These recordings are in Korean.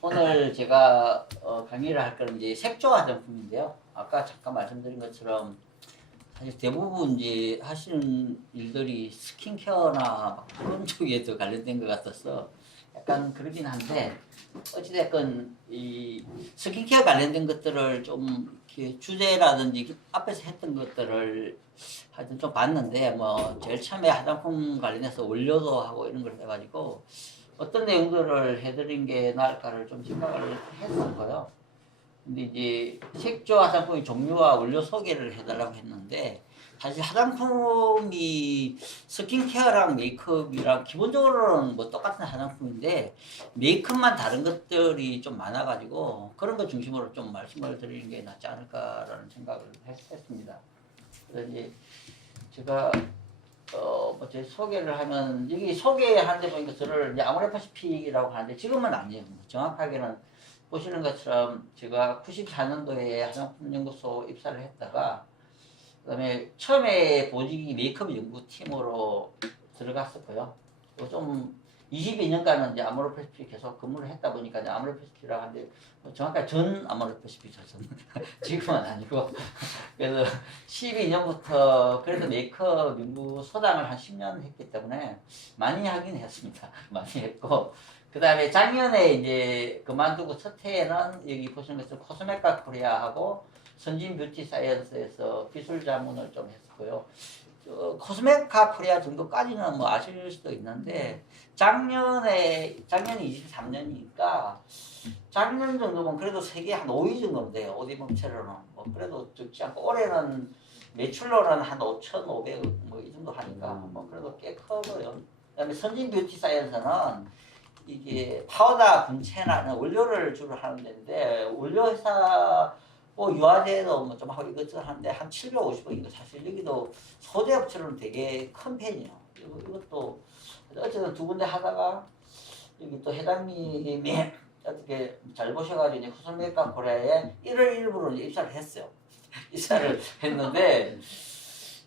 오늘 제가 강의를 할 거는 이제 색조 화장품인데요. 아까 잠깐 말씀드린 것처럼 사실 대부분 이제 하시는 일들이 스킨케어나 막 그런 쪽에 더 관련된 것 같아서 약간 그러긴 한데 어찌됐건 이 스킨케어 관련된 것들을 좀 이렇게 주제라든지 앞에서 했던 것들을 하여튼 좀 봤는데 뭐 제일 처음에 화장품 관련해서 원료도 하고 이런 걸 해가지고 어떤 내용들을 해드린 게 나을까를 좀 생각을 했었고요. 근데 이제 색조 화장품의 종류와 원료 소개를 해달라고 했는데 사실 화장품이 스킨케어랑 메이크업이랑 기본적으로는 뭐 똑같은 화장품인데 메이크업만 다른 것들이 좀 많아가지고 그런 것 중심으로 좀 말씀을 드리는 게 낫지 않을까라는 생각을 했습니다. 그래서 이제 제가 제 소개를 하면, 여기 소개하는데 보니까 저를 이제 아모레퍼시픽이라고 하는데 지금은 아니에요. 정확하게는 보시는 것처럼 제가 94년도에 화장품연구소 입사를 했다가, 그 다음에 처음에 보직이 메이크업 연구팀으로 들어갔었고요. 좀 22년간은 이제 아모레퍼시픽 계속 근무를 했다 보니까 이제 아모레퍼시픽이라고 하는데, 정확하게 전 아모레퍼시픽이죠. 지금은 아니고. 그래서 12년부터 그래도 메이크업 연구소장을 한 10년 했기 때문에 많이 하긴 했습니다. 많이 했고, 그 다음에 작년에 이제 그만두고 첫 해에는 여기 보시는 것처럼 코스메카 코리아하고 선진 뷰티 사이언스에서 기술 자문을 좀 했었고요. 코스메카 코리아 정도까지는 뭐 아실 수도 있는데 작년이 23년이니까 작년 정도면 그래도 세계 한 5위 정도는 돼요. 어디 업체로는 뭐 그래도 적지 않고 올해는 매출로는 한 5,500 뭐 이 정도 하니까 뭐 그래도 꽤 커요. 그다음에 선진 뷰티 사이언스는 이게 파우더 분체나 원료를 주로 하는 데인데 원료 회사 뭐 유화제도 뭐 좀 하고 이것저것 하는데 한 750억인가 사실 여기도 소재 업체로는 되게 큰 편이에요. 이것도 어쨌든 두 군데 하다가 여기 또 회장님이 어떻게 잘 보셔가지고 이제 코스메카 코리아에 1월 1일부로 입사를 했어요. 입사를 했는데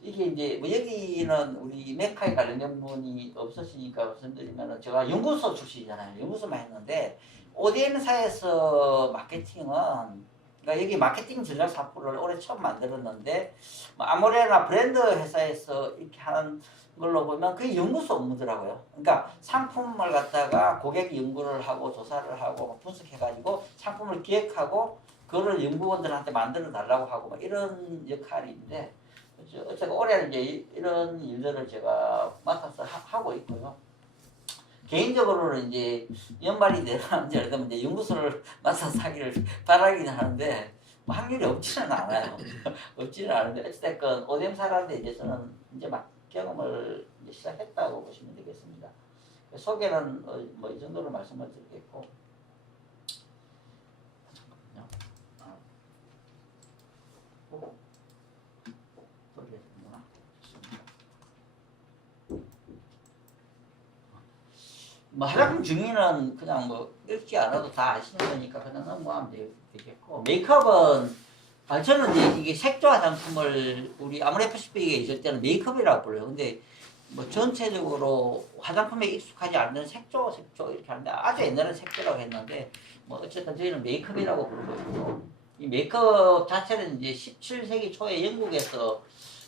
이게 이제 뭐 여기는 우리 메카에 관련된 분이 없으시니까 말씀드리면 제가 연구소 출신이잖아요. 연구소만 했는데 ODM사에서 마케팅은 그러니까 여기 마케팅 전략 사업부를 올해 처음 만들었는데 뭐 아모레나 브랜드 회사에서 이렇게 하는 걸로 보면 그게 연구소 업무더라고요. 그러니까 상품을 갖다가 고객 연구를 하고 조사를 하고 분석해가지고 상품을 기획하고 그거를 연구원들한테 만들어 달라고 하고 이런 역할인데 어쨌든 올해 이제 이런 일들을 제가 맡아서 하고 있고요. 개인적으로는 이제 연말이 되면 이제 연구소를 맡아서 하기를 바라기는 하는데 뭐 확률이 없지는 않아요. 없지는 않은데 어찌됐건 오뎀 사라는데 이제 저는 이제 막 경험을 이제 시작했다고 보시면 되겠습니다. 소개는 뭐 이 정도로 말씀을 드리겠고. 잠깐만요. 뭐 화장품 중위는 그냥 뭐 읽지 않아도 다 아시는 거니까 그냥 넘어가면 되겠고, 메이크업은 저는 이제 이게 색조 화장품을 우리 아모레퍼시픽에 있을 때는 메이크업이라고 불러요. 근데 뭐 전체적으로 화장품에 익숙하지 않는 색조 이렇게 하는데 아주 옛날에 색조라고 했는데 뭐 어쨌든 저희는 메이크업이라고 부르고 있고, 이 메이크업 자체는 이제 17세기 초에 영국에서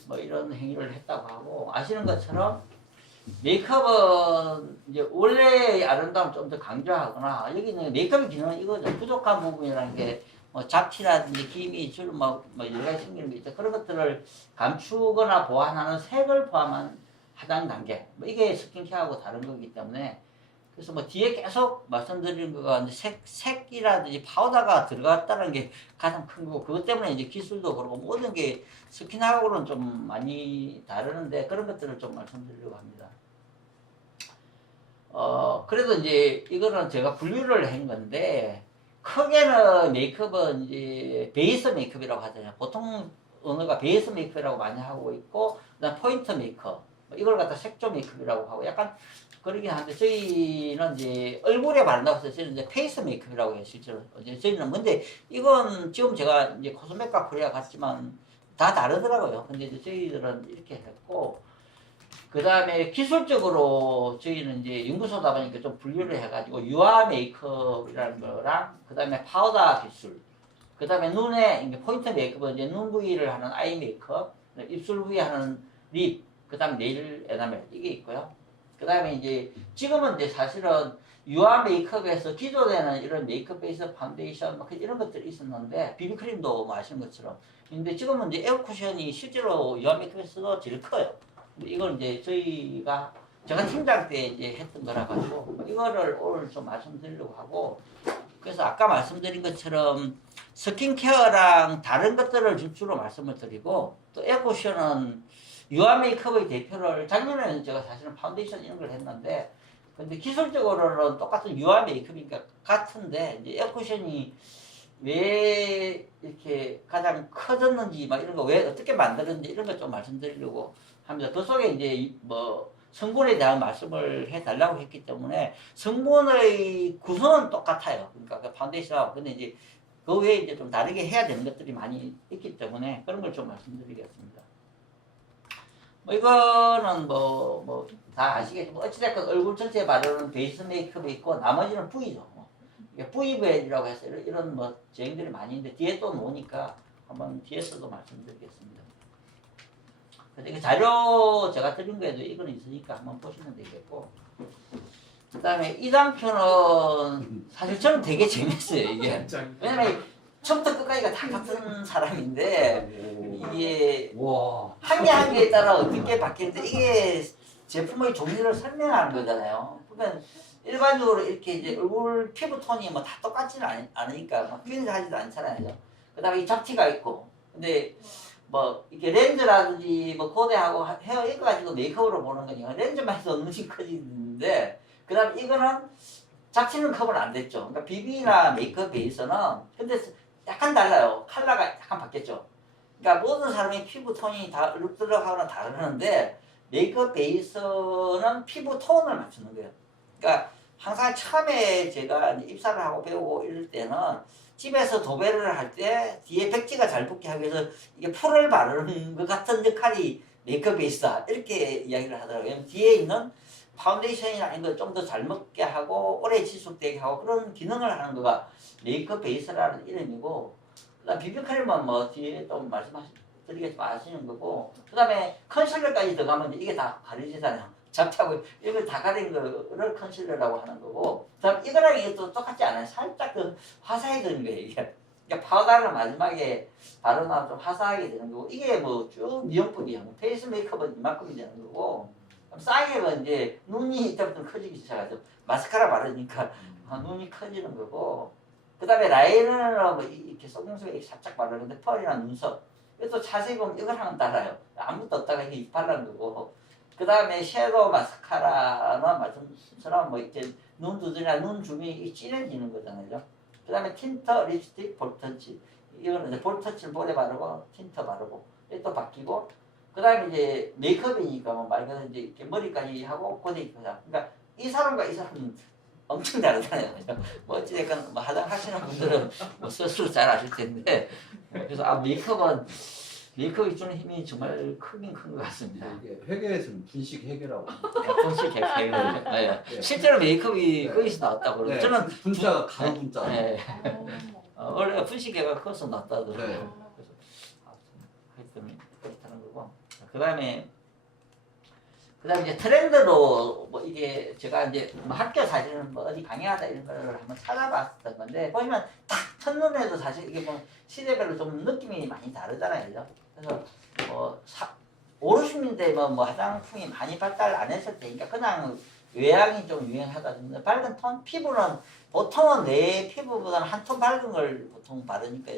뭐 이런 행위를 했다고 하고, 아시는 것처럼 메이크업은 이제 원래 아름다움 좀 더 강조하거나, 여기는 메이크업의 기능은 이거죠. 부족한 부분이라는 게 뭐 잡티라든지 기미, 줄, 뭐 여러 가지 생기는 게 있죠. 그런 것들을 감추거나 보완하는 색을 포함한 하단 단계. 뭐 이게 스킨케어하고 다른 거기 때문에, 그래서 뭐 뒤에 계속 말씀드린 거가 색이라든지 파우더가 들어갔다는 게 가장 큰 거고, 그것 때문에 이제 기술도 그렇고 모든 게 스킨하고는 좀 많이 다르는데 그런 것들을 좀 말씀드리려고 합니다. 그래도 이제 이거는 제가 분류를 한 건데, 크게는 메이크업은 이제 베이스 메이크업이라고 하잖아요. 보통 언어가 베이스 메이크업이라고 많이 하고 있고, 그다음 포인트 메이크업, 이걸 갖다 색조 메이크업이라고 하고 약간 그러긴 한데, 저희는 이제 얼굴에 바른다고 해서 저희는 이제 페이스 메이크업이라고 해요, 실제로. 이제 저희는 근데 이건 지금 제가 이제 코스메카 코리아 같지만 다 다르더라고요. 근데 이제 저희들은 이렇게 했고, 그 다음에 기술적으로 저희는 이제 연구소다 보니까 좀 분류를 해가지고 유화 메이크업이라는 거랑 그 다음에 파우더 기술, 그 다음에 눈에 이제 포인트 메이크업은 이제 눈 부위를 하는 아이 메이크업, 입술 부위 하는 립, 그 다음 네일 에나멜 이게 있고요. 그 다음에 이제 지금은 이제 사실은 유화 메이크업에서 기존에는 이런 메이크업 베이스 파운데이션 막 이런 것들이 있었는데 비비크림도 뭐 아시는 것처럼 근데 지금은 이제 에어 쿠션이 실제로 유화 메이크업에서도 제일 커요. 근데 이걸 이제 제가 팀장 때 이제 했던 거라 가지고 이거를 오늘 좀 말씀드리려고 하고 그래서 아까 말씀드린 것처럼 스킨케어랑 다른 것들을 주로 말씀을 드리고 또 에어 쿠션은 유화 메이크업의 대표를 작년에는 제가 사실은 파운데이션 이런 걸 했는데 근데 기술적으로는 똑같은 유화 메이크업이니까 같은데 이제 에어 쿠션이 왜 이렇게 가장 커졌는지 막 이런 거 왜 어떻게 만들었는지 이런 거 좀 말씀드리려고 합니다. 그 속에 이제 뭐 성분에 대한 말씀을 해달라고 했기 때문에 성분의 구성은 똑같아요. 그러니까 그 파운데이션하고 근데 이제 그 외에 이제 좀 다르게 해야 되는 것들이 많이 있기 때문에 그런 걸 좀 말씀드리겠습니다. 뭐 이거는 뭐 다 아시겠지만 어찌됐건 얼굴 전체에 바르는 베이스 메이크업이 있고 나머지는 부위죠. 이게 부위별이라고 해서 이런 뭐 제형들이 많이 있는데 뒤에 또 노니까 한번 뒤에서도 말씀드리겠습니다. 근데 그 자료 제가 드린 거에도 이거는 있으니까 한번 보시면 되겠고 그 다음에 이 단표는 사실 저는 되게 재밌어요 이게 왜냐면 처음부터 끝까지가 다 같은 사람인데 이게 한 개 한 개에 따라 어떻게 바뀌는데 이게 제품의 종류를 설명하는 거잖아요. 그러면 일반적으로 이렇게 이제 얼굴 피부 톤이 뭐 다 똑같지는 않으니까 막 균일하지도 않잖아요. 그 다음에 이 잡티가 있고 근데 뭐 이렇게 렌즈라든지 뭐 코디하고 헤어 이거 가지고 메이크업으로 보는 거니까 렌즈만 해도 눈이 커지는데 그 다음에 이거는 잡티는 커버는 안 됐죠. 그러니까 비비나 메이크업 베이스는 근데 약간 달라요. 컬러가 약간 바뀌었죠. 그러니까 모든 사람의 피부 톤이 다 얼룩덜룩하거나 다르는데 메이크업 베이스는 피부 톤을 맞추는 거예요. 그러니까 항상 처음에 제가 입사를 하고 배우고 이럴 때는 집에서 도배를 할 때 뒤에 백지가 잘 붙게 하기 위해서 이게 풀을 바르는 것 같은 역할이 메이크업 베이스다 이렇게 이야기를 하더라고요. 뒤에 있는 파운데이션이나 이런 걸 좀 더 잘 먹게 하고 오래 지속되게 하고 그런 기능을 하는 거가 메이크업 베이스라는 이름이고 그다음 비비크림은 뭐 뒤에 또 말씀드리겠지만 아시는 거고 그 다음에 컨실러까지 들어가면 이게 다 가려지잖아요. 잡티하고 이걸 다 가린 거를 컨실러라고 하는 거고 그다음 이거랑 이것도 똑같지 않아요. 살짝 그 화사해지는 거예요 이게. 그러니까 파우더를 마지막에 바르면 좀 화사하게 되는 거고 이게 뭐 쭉 미용법이야. 페이스 메이크업은 이만큼이 되는 거고 사이에는 이제 눈이 이때부터 커지기 시작하죠. 마스카라 바르니까 눈이 커지는 거고 그 다음에 라이너는 뭐 이렇게 속눈썹에 살짝 바르는데 펄이나 눈썹 이것도 자세히 보면 이거랑은 달라요. 아무것도 없다가 이게 바른 거고 그 다음에 섀도우 마스카라는 말씀처럼 뭐 이렇게 눈 두드리나 눈 주름이 진해지는 거잖아요. 그 다음에 틴터, 립스틱, 볼터치 이거는 이제 볼터치를 볼에 바르고 틴터 바르고 또 바뀌고 그 다음에 이제 메이크업이니까 뭐 말 그대로 이제 이렇게 머리까지 하고 코디 그러니까 이 사람과 이 사람은 엄청 다르잖아요. 뭐 어찌됐건 뭐 화장하시는 분들은 뭐 스스로 잘 아실 텐데 그래서 메이크업이 주는 힘이 정말 크긴 큰 것 같습니다. 이게 회계에서는 분식 회계라고. 분식 해결. 네. 실제로 메이크업이 거기서 나왔다고 그러고 네. 저는 분자가 가로 분자. 네. 원래 분식회가 거기서 나왔다고 그러고 네. 그래서 하여튼 그렇다는 거고 그다음에 이제 트렌드도 뭐 이게 제가 이제 뭐 학교 사진을 뭐 어디 강의하다 이런 거를 한번 찾아봤던 건데 보시면 딱 첫눈에도 사실 이게 뭐 시대별로 좀 느낌이 많이 다르잖아요. 그래서 뭐 50년대 뭐 화장품이 많이 발달 안 했을 때니까 그냥 외양이 좀 유행하다 보면 밝은 톤 피부는 보통은 내 피부보다는 한 톤 밝은 걸 보통 바르니까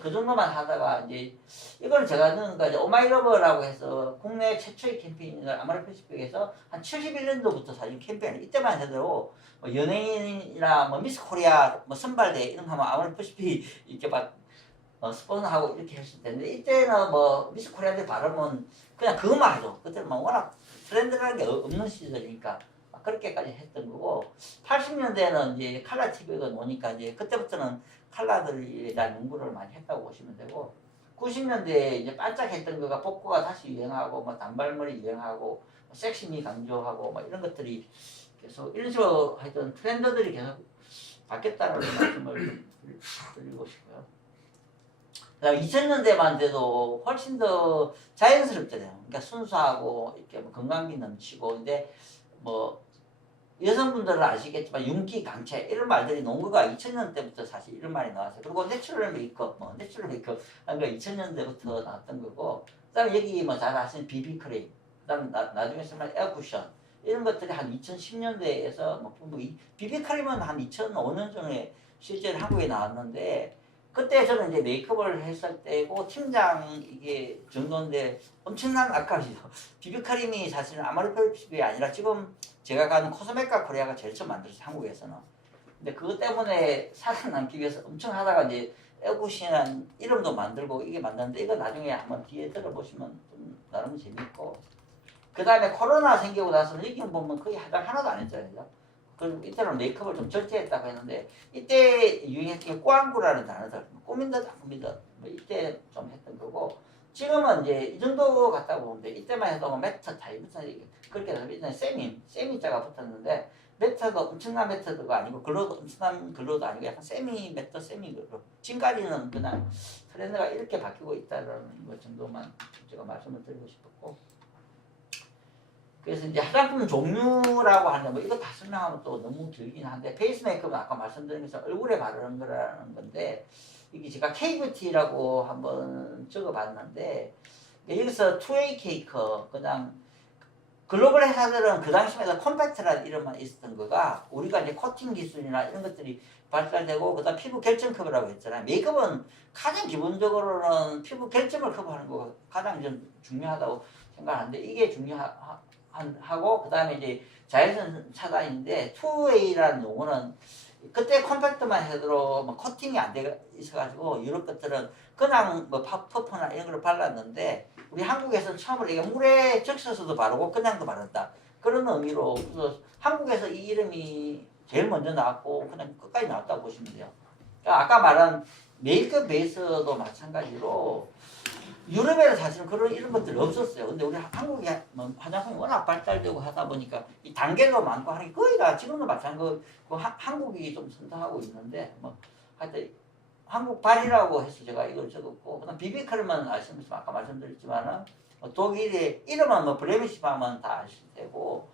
그 정도만 하다가 이제 이걸 제가 넣으니까 이제 오마이러버라고 해서 국내 최초의 캠페인을 아모레퍼시픽에서 한 71년도부터 사실 캠페인을 이때만 해도 뭐 연예인이나 뭐 미스 코리아 뭐 선발대 이런 거 하면 아모레퍼시픽 이렇게 막 스폰서하고 이렇게 했을 텐데 이때는 뭐 미스 코리아한테 바르면 그냥 그것만 하죠. 그때는 뭐 워낙 트렌드라는 게 없는 시절이니까 그렇게까지 했던 거고 80년대에는 이제 칼라 TV가 오니까 이제 그때부터는 칼라들에 대한 연구를 많이 했다고 보시면 되고 90년대에 이제 반짝했던 거가 복고가 다시 유행하고 뭐 단발머리 유행하고 섹시미 강조하고 뭐 이런 것들이 계속 이런 식으로 하여튼 트렌드들이 계속 바뀌었다는 말씀을 드리고 싶고요. 그다음에 2000년대만 돼도 훨씬 더 자연스럽잖아요. 그러니까 순수하고 이렇게 뭐 건강미 넘치고 근데 뭐 여성분들은 아시겠지만 윤기 강체 이런 말들이 농구가 2000년대부터 사실 이런 말이 나왔어요. 그리고 내추럴 메이크업, 뭐 내추럴 메이크업 하는 거 2000년대부터 나왔던 거고 그다음에 여기 뭐 잘 아시는 비비크림 그다음 나중에 쓰면 에어쿠션 이런 것들이 한 2010년대에서 뭐 비비크림은 한 2005년 전에 실제로 한국에 나왔는데 그때 저는 이제 메이크업을 했을 때고 팀장 이게 정도인데 엄청난 아까이죠. 비비크림이 사실은 아모레퍼퓨움이 아니라 지금 제가 가는 코스메카 코리아가 제일 처음 만들었어요. 한국에서는. 근데 그것 때문에 살아남기 위해서 엄청 하다가 이제 에어쿠션이라는 이름도 만들고 이게 만드는데 이거 나중에 한번 뒤에 들어보시면 좀 나름 재밌고 그 다음에 코로나 생기고 나서는 여기 보면 거의 화장 하나도 안 했잖아요. 그리고 이때는 메이크업을 좀 절제했다고 했는데 이때 유행했던 게 꾸안꾸라는 단어들 꾸민 듯 안 꾸민 듯뭐 이때 좀 했던 거고 지금은 이제 이 정도 같다고 보는데 이때만 해도 뭐 매트 타입 그렇게 해서 일단 세미자가 붙었는데 매트도 엄청난 매트가 아니고 글로도 엄청난 글로도 아니고 약간 세미 매트 세미 글로 지금까지는 그냥 트렌드가 이렇게 바뀌고 있다는 것 정도만 제가 말씀을 드리고 싶었고 그래서 이제 화장품 종류라고 하는데 뭐 이거 다 설명하면 또 너무 길긴 한데 페이스 메이크업은 아까 말씀드린 것처럼 얼굴에 바르는 거라는 건데 이게 제가 K-뷰티라고 한번 적어봤는데 여기서 2A 케이크 그냥 글로벌 회사들은 그 당시에도 컴팩트라는 이름만 있었던 거가 우리가 이제 코팅 기술이나 이런 것들이 발달되고 그다음 피부 결점 커버라고 했잖아요. 메이크업은 가장 기본적으로는 피부 결점을 커버하는 거가 가장 좀 중요하다고 생각하는데 이게 중요하고 그다음에 이제 자외선 차단인데 2A라는 용어는 그때 컴팩트만 해도 뭐 코팅이 안 돼 있어가지고 유럽 것들은 그냥 뭐 퍼프나 이런 걸 발랐는데 우리 한국에서는 처음으로 이게 물에 적셔서도 바르고 그냥도 바른다 그런 의미로 그래서 한국에서 이 이름이 제일 먼저 나왔고 그냥 끝까지 나왔다고 보시면 돼요. 그러니까 아까 말한 메이크업 베이스도 마찬가지로 유럽에는 사실은 그런 이런 것들이 없었어요. 근데 우리 한국이 뭐 화장품이 워낙 발달되고 하다 보니까 이 단계도 많고 하는 게 거의 다 지금도 마찬가지고 한국이 좀 선도하고 있는데 뭐 하여튼 한국 발이라고 해서 제가 이걸 적었고 그다음 비비크림은 아시면 아까 말씀드렸지만은 독일의 이름은 뭐 블레미시밤은 다 아실 테고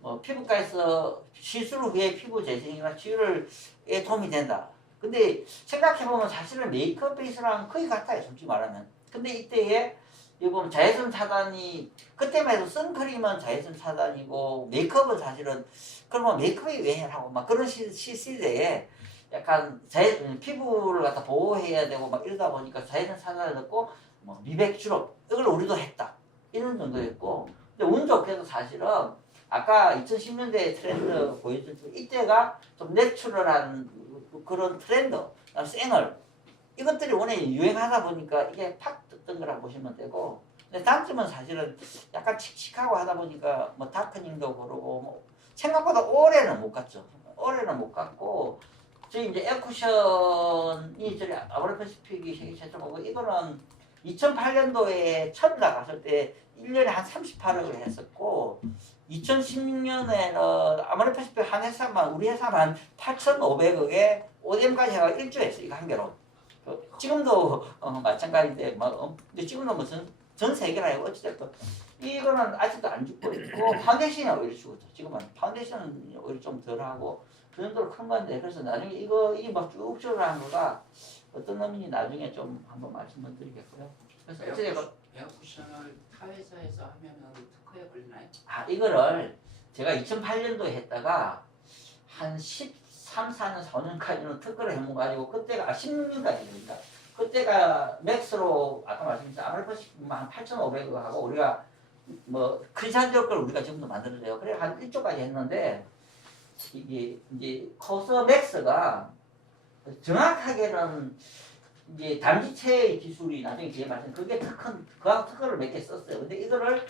뭐 피부과에서 시술 후에 피부 재생이나 치유에 도움이 된다. 근데 생각해보면 사실은 메이크업 베이스랑 거의 같아요. 솔직히 말하면. 근데 이때에 여기 보면 자외선 차단이 그때만 해도 선크림은 자외선 차단이고 메이크업은 사실은 그러면 메이크업이 왜 하고 막 그런 시대에 약간 피부를 갖다 보호해야 되고 막 이러다 보니까 자외선 차단을 넣고 뭐 미백 주로 이걸 우리도 했다 이런 정도였고 근데 운 좋게도 사실은 아까 2010년대 트렌드 보여줬죠. 이때가 좀 내추럴한 그런 트렌드 생얼 이것들이 워낙 유행하다 보니까 이게 팍 떴던 거라고 보시면 되고 근데 단점은 사실은 약간 칙칙하고 하다 보니까 뭐 다크닝도 그러고 뭐 생각보다 오래는 못 갔죠. 오래는 못 갔고 저희 이제 에어쿠션이 저희 아모레퍼시픽이 세계 최초고 이거는 2008년도에 처음 나갔을 때 1년에 한 38억을 했었고 2016년에는 아모레퍼시픽 한 회사만 우리 회사만 8,500억에 ODM까지 해가 1조 했어요. 이거 한 개로. 지금도 마찬가지인데 뭐 근데 지금도 무슨 전 세계라 해고 어찌됐든 이거는 아직도 안 죽고 있고 파운데이션이 오히려 죽었죠. 지금은 파운데이션은 오히려 좀 덜하고 그 정도로 큰 건데 그래서 나중에 이게 막 쭉 줄어가는 거가 어떤 의미인지 나중에 좀 한번 말씀을 드리겠고요. 그래서 어찌됐건 에어쿠션을 타회사에서 하면은 특허에 걸리나요? 아 이거를 제가 2008년도에 했다가 한 13, 4년, 4년까지는 특허를 해먹어가지고 그때가 16년까지 됩니다. 그때가 맥스로 아까 말씀드린 아모레퍼시픽만 한 8,500억 하고 우리가 뭐 크리스찬적 걸 우리가 지금도 만들어줘요. 그래 한 1조까지 했는데 이게 이제 코스맥스가 정확하게는 이제 단지체의 기술이 나중에 뒤에 말씀 그게 특허를 몇 개 썼어요. 근데 이거를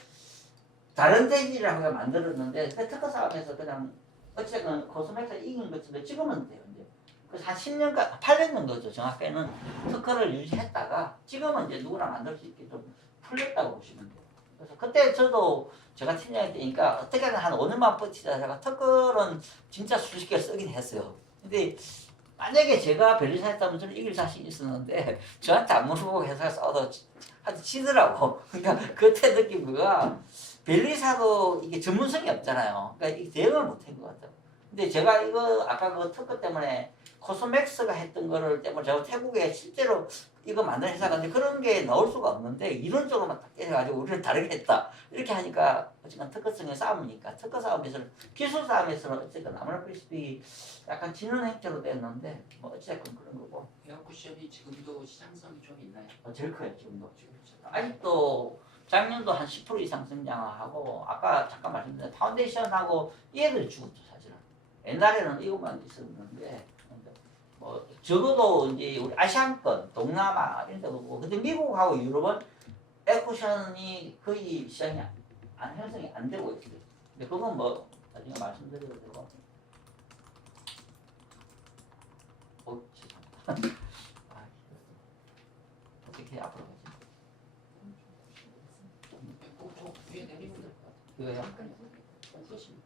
다른 대지라고 만들었는데 특허 사업에서 그냥 어쨌든 코스맥스가 이긴 것인데 지금은 돼요. 이제 그래서 한 10년간, 8년 정도죠. 정확하게는 특허를 유지했다가 지금은 이제 누구나 만들 수 있게 좀 풀렸다고 보시면 돼요. 그래서 그때 저도 제가 팀장일 때니까 어떻게든 한 5년만 버티자 제가 특허는 진짜 수십 개 쓰긴 했어요. 근데 만약에 제가 벨리사 했다면 저는 이길 자신이 있었는데 저한테 안 물어보고 회사가 싸워도 하여튼 치더라고. 그러니까 그때 느낀 거가 벨리사도 이게 전문성이 없잖아요. 그러니까 이게 대응을 못한 것 같아요. 근데 제가 이거 아까 그 특허 때문에 코스맥스가 했던 거를 때문에 제가 태국에 실제로 이거 만든 회사가 근데 그런 게 나올 수가 없는데 이론적으로만 딱 깨져가지고 우리는 다르게 했다. 이렇게 하니까 어쨌든 특허성의 싸움이니까 특허 싸움에서는 기술 싸움에서는 어쨌든 아무나 프리스픽이 약간 지는 행태로 됐는데 뭐 어쨌든 그런 거고 에어쿠션이 지금도 시장성이 좀 있나요? 제일 커요 지금도. 아직도 작년도 한 10% 이상 성장하고 아까 잠깐 말씀드린 파운데이션하고 얘들 죽었죠 사실은. 옛날에는 이것만 있었는데 뭐 적어도 이제 우리 아시안권, 동남아 이런 데도 보고 근데 미국하고 유럽은 에어쿠션이 거의 시장이 형성이 안 되고 있어요. 근데 그건 뭐 나중에 말씀드려도 되고. 죄송합니다. 어떻게 앞으로 가지? 꼭저 위에 내리면 될 것 같아요. 이거요? 쏘시면.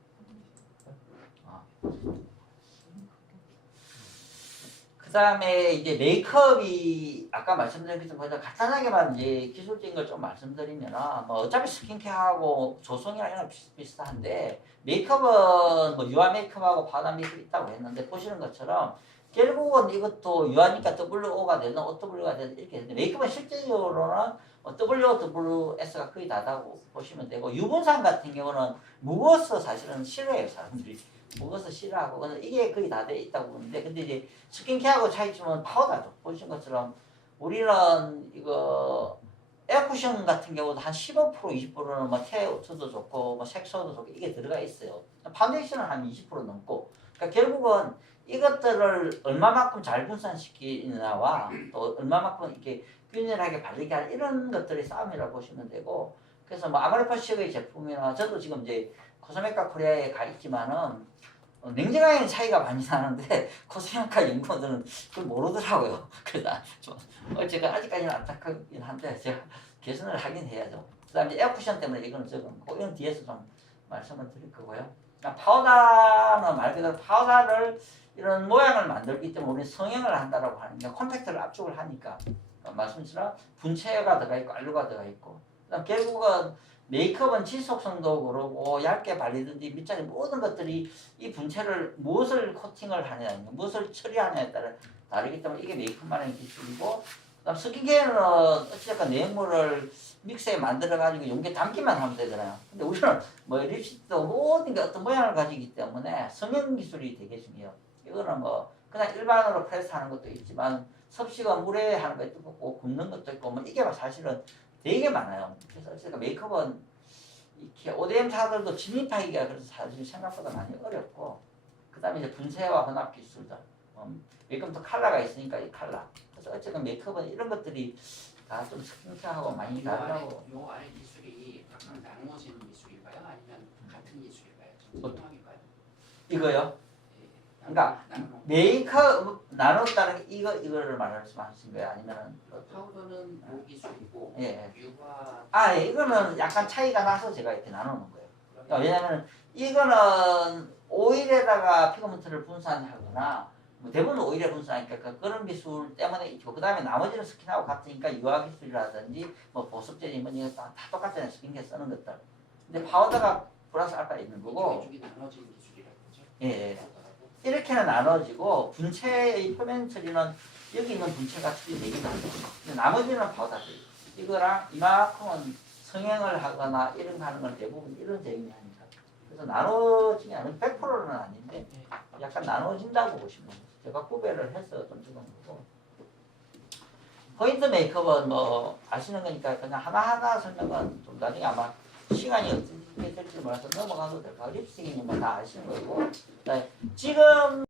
그 다음에 이제 메이크업이 아까 말씀드린 것처럼 간단하게만 이제 기술적인 걸 좀 말씀드리면 뭐 어차피 스킨케어하고 조성이랑 이런 거 비슷비슷한데 메이크업은 뭐 유화 메이크업하고 파우더 메이크업이 있다고 했는데 보시는 것처럼 결국은 이것도 유화니까 WO가 되든 OW가 되든 이렇게 되는데 메이크업은 실제로는 W, WS가 거의 다다고 보시면 되고 유분산 같은 경우는 무거워서 사실은 싫어해요 사람들이. 먹어서 싫어하고 이게 거의 다 돼 있다고 보는데 근데 이제 스킨케어하고 차이점은 파우더죠. 보신 것처럼 우리는 이거 에어쿠션 같은 경우도 한 15% 20%는 뭐 테오트도 좋고 뭐 색소도 좋고 이게 들어가 있어요. 파운데이션은 한 20% 넘고 그러니까 결국은 이것들을 얼마만큼 잘 분산시키느냐와 또 얼마만큼 이렇게 균일하게 바르게 하는 이런 것들이 싸움이라고 보시면 되고 그래서 뭐 아모레퍼시의 제품이나 저도 지금 이제 코스메카 코리아에 가 있지만은 냉정하게는 차이가 많이 나는데 코스메카 연구원들은 그걸 모르더라고요. 그래서 좀 제가 아직까지는 안타깝긴 한데 제가 개선을 하긴 해야죠. 그다음에 에어쿠션 때문에 이거는 조금 이건 뒤에서 좀 말씀을 드릴 거고요. 그러니까 파우더는 말 그대로 파우더를 이런 모양을 만들기 때문에 우리는 성형을 한다라고 하는 게 콘택트를 압축을 하니까 말씀처럼 분체가 들어가 있고 알루가 들어가 있고 그다음 결국은 메이크업은 지속성도 그러고 얇게 발리든지 밑장에 모든 것들이 이 분체를 무엇을 코팅을 하느냐 무엇을 처리하느냐에 따라 다르기 때문에 이게 메이크업만의 기술이고 그다음 스킨케어는 어찌됐건 내용물을 믹스에 만들어가지고 용기에 담기만 하면 되잖아요. 근데 우리는 뭐 립스틱도 모든 게 어떤 모양을 가지기 때문에 성형 기술이 되게 중요해요. 이거는 뭐 그냥 일반으로 프레스하는 것도 있지만 섭씨가 물에 하는 것도 있고 굽는 것도 있고 뭐 이게 사실은 되게 많아요. 그래서 어쨌든 메이크업은 이렇게 ODM 사들도 진입하기가 그래서 사실 생각보다 많이 어렵고 그 다음에 이제 분쇄와 혼합 기술들 메이크업도 컬러가 있으니까 이 컬러 그래서 어쨌든 메이크업은 이런 것들이 다 좀 스킨케어하고 많이 다르고 요 안에 기술이 약간 나누어지는 기술일까요? 아니면 같은 기술일까요? 정성학일까요? 이거요? 그러니까 메이크업 나눴다는 게 이거를 말씀하신 거예요? 아니면은 파우더는 모 기술이고 예. 유화 예, 이거는 약간 차이가 나서 제가 이렇게 나누는 거예요. 그러니까 왜냐하면 이거는 오일에다가 피그먼트를 분산하거나 뭐 대부분 오일에 분산하니까 그런 기술 때문에 있고 그 다음에 나머지는 스킨하고 같으니까 유화 기술이라든지 뭐 보습제니 뭐 이거 다 똑같잖아요. 스킨케어 쓰는 것들. 근데 파우더가 플러스 알파 있는 거고 이쪽이 나눠지는 기술이라는 거죠? 예. 이렇게는 나눠지고 분체의 표면 처리는 여기 있는 분체가 처리되기도 하고 나머지는 파우더들이 이거랑 이만큼은 성형을 하거나 이런 거 하는 건 대부분 이런 제형이 하니까 그래서 나눠지지 않은 100%는 아닌데 약간 나눠진다고 보시면 돼요. 제가 구별을 해서 좀 적은 거고 포인트 메이크업은 뭐 아시는 거니까 그냥 하나하나 설명은 좀 나중에 아마 시간이 어떻게 될지 몰라서 넘어가도 될까 립스틱이면 다 아시는 거고 지금